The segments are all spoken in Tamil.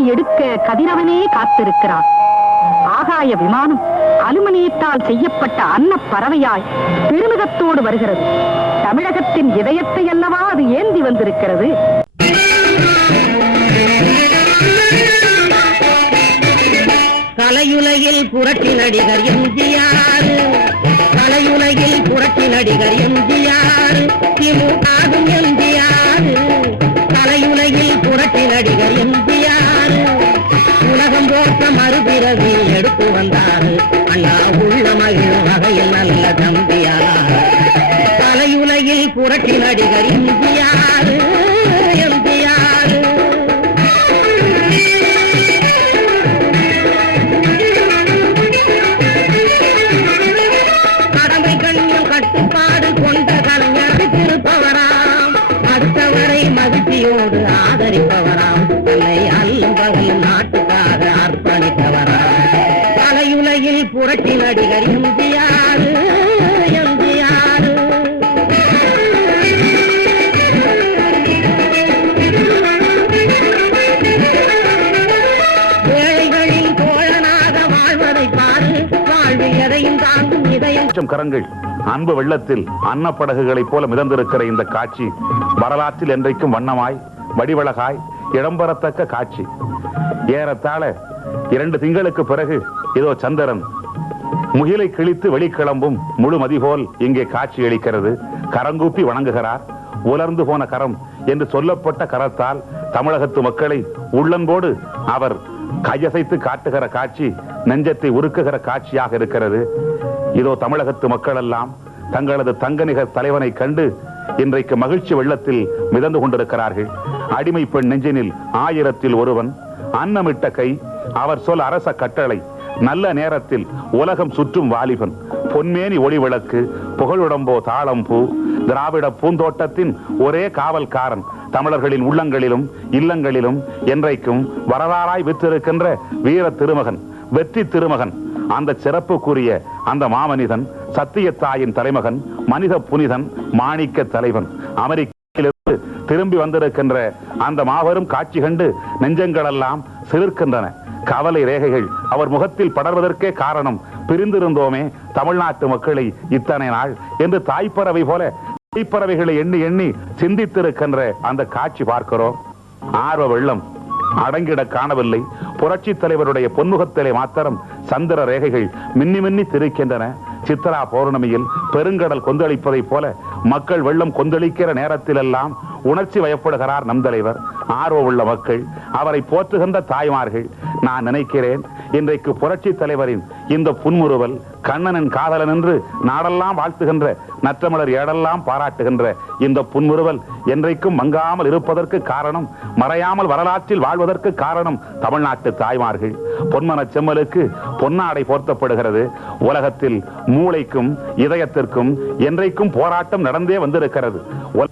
ஆரத்தி எடுக்க கதிரவனே காத்திருக்கிறான். ஆகாய விமானம் அலுமினியத்தால் செய்யப்பட்ட அன்ன பறவையாய் பெருமிதத்தோடு வருகிறது. தமிழகத்தின் இதயத்தை அல்லவா அது ஏந்தி வந்திருக்கிறது? கலையுலகில் புரட்சி நடிகர் எம்ஜிஆர். கலையுலகில் புரட்சி நடிகர் எம்ஜிஆர். திமுகவும் எம்ஜிஆர். மறுபிறவி எடுத்து வந்தார். அண்ணா உள்ள மகிழ் வகையில் நல்ல தம்பியார். கலையுலகில் புரட்சி நடிகர் எம்ஜிஆர் எம்ஜிஆர். கடமை கண்ணியம் கட்டுப்பாடு கொண்ட கலைஞர் திருப்பவராம். அடுத்தவரை மகிழ்ச்சியோடு ஆதரிப்பவராம். லட்சம் கரங்கள். அன்பு வெள்ளத்தில் அன்னப்படகுகளைப் போல மிதந்திருக்கிற இந்த காட்சி வரலாற்றில் என்றைக்கும் வண்ணமாய் வடிவழகாய் இடம்பெறத்தக்க காட்சி. ஏறத்தாழ இரண்டு திங்களுக்கு பிறகு இதோ சந்திரன். முகிலை கிழித்து வெளிக்கிளம்பும் முழு மதிபோல் இங்கே காட்சி அளிக்கிறது. கரங்கூப்பி வணங்குகிறார். உலர்ந்து போன கரம் என்று சொல்லப்பட்ட கரத்தால் தமிழகத்து மக்களை உள்ளன்போடு அவர் கையசைத்து காட்டுகிற காட்சி நெஞ்சத்தை உருக்குகிற காட்சியாக இருக்கிறது. இதோ தமிழகத்து மக்கள் எல்லாம் தங்களது தங்கநிகர் தலைவனை கண்டு இன்றைக்கு மகிழ்ச்சி வெள்ளத்தில் மிதந்து கொண்டிருக்கிறார்கள். அடிமை பெண் நெஞ்சினில் ஆயிரத்தில் ஒருவன் அன்னமிட்ட கை அவர் சொல் அரச கட்டளை நல்ல நேரத்தில் உலகம் சுற்றும் வாலிபன் பொன்மேனி ஒளி விளக்கு புகழுடம்போ தாளம் பூ திராவிட பூந்தோட்டத்தின் ஒரே காவல்காரன் தமிழர்களின் உள்ளங்களிலும் இல்லங்களிலும் என்றைக்கும் வரலாறாய் விற்றிருக்கின்ற வீர திருமகன் வெற்றி திருமகன் அந்த சிறப்புக்குரிய அந்த மாமனிதன் சத்தியத்தாயின் தலைமகன் மனித புனிதன் மாணிக்க தலைவன். அமெரிக்கிலிருந்து திரும்பி வந்திருக்கின்ற அந்த மாபெரும் காட்சி கண்டு நெஞ்சங்களெல்லாம் சிலிர்க்கின்றன. கவலை ரேகைகள் அவர் முகத்தில் படர்வதற்கே காரணம் பிரிந்திருந்தோமே தமிழ்நாட்டு மக்களை இத்தனை நாள் என்று தாய்ப்பறவை போல தாய்ப்பறவைகளை எண்ணி எண்ணி சிந்தித்திருக்கின்ற அந்த காட்சி பார்க்கிறோம். ஆர்வ வெள்ளம் அடங்கிட காணவில்லை. புரட்சி தலைவருடைய பொன்முகத்திலே மாத்திரம் சந்திர ரேகைகள் மின்னி மின்னி திரிக்கின்றன. சித்ரா பௌர்ணமியில் பெருங்கடல் கொந்தளிப்பதைப் போல மக்கள் வெள்ளம் கொந்தளிக்கிற நேரத்திலெல்லாம் உணர்ச்சி வயப்படுகிறார் நம் தலைவர். ஆர்வம் உள்ள மக்கள் அவரை போற்றுகின்ற தாய்மார்கள் நான் நினைக்கிறேன் இன்றைக்கு புரட்சி தலைவரின் இந்த புன்முறுவல் கண்ணனின் காதலன் என்று நாடெல்லாம் வாழ்த்துகின்ற நற்றமிழர் ஏடெல்லாம் பாராட்டுகின்ற இந்த புன்முறுவல் என்றைக்கும் மங்காமல் இருப்பதற்கு காரணம் மறையாமல் வரலாற்றில் வாழ்வதற்கு காரணம் தமிழ்நாட்டு தாய்மார்கள். பொன்மன செம்மலுக்கு பொன்னாடை போர்த்தப்படுகிறது. உலகத்தில் மூளைக்கும் இதயத்திற்கும் என்றைக்கும் போராட்டம் நடந்தே வந்திருக்கிறது.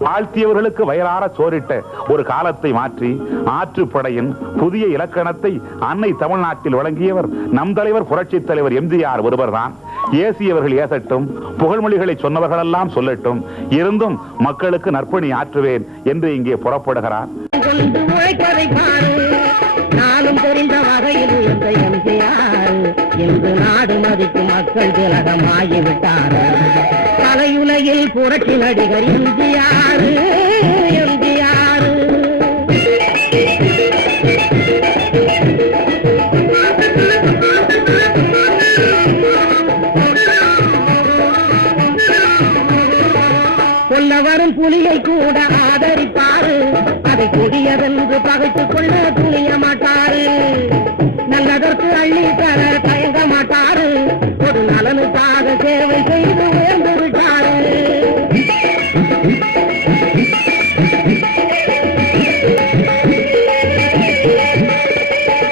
வாழ்த்தியவர்களுக்கு வயலார சோரிட்ட ஒரு காலத்தை மாற்றி ஆற்றுப்படையின் புதிய இலக்கணத்தை அன்னை தமிழ்நாட்டில் வழங்கியவர் நம் தலைவர் புரட்சி தலைவர் தலைவர் எம்ஜிஆர் ஒருவர் தான் ஏசியவர்கள் ஏசட்டும் புகழ்மொழிகளை சொன்னவர்களெல்லாம் சொல்லட்டும் இருந்தும் மக்களுக்கு நற்பணி ஆற்றுவேன் என்று இங்கே புறப்படுகிறார். கொண்டு உழைப்பதை பாரு நானும் தெரிந்த வகையில் இந்த எம்ஜிஆர் இன்று நாடு மதிக்கும் மக்கள் திலகமாகிவிட்டார் கலையுலகில் புரட்சி நடிகர் எம்ஜிஆர். எம்ஜி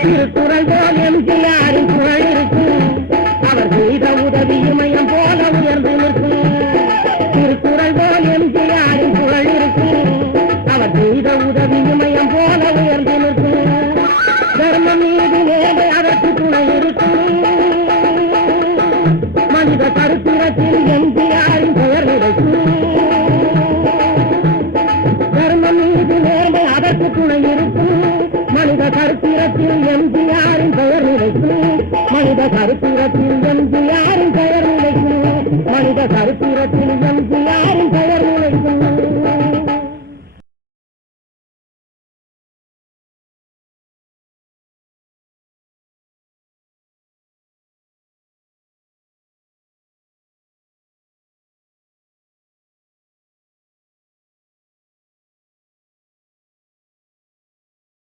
திருக்குறள் போல் எம்ஜிஆரின் குரல் இருக்கு. அவர் செய்த உதவி இமயம் போல உயர்ந்து நிற்கும். திருக்குறள் போல் எம்ஜிஆரின் குரல் இருக்கு. அவர் செய்த உதவி இமயம் போல உயர்ந்து நிற்கும். தர்மம் மீது அதற்கு துணை இருக்கும். எனக்கு துணை இருக்கும். மனித கருத்திரத்தில் எம்ஜிஆரின் பெயர் நிலைக்கும். மனித கருத்திரத்தில் எம்ஜிஆரின் பெயர் நிலைக்கும். மனித கருத்திரத்தில்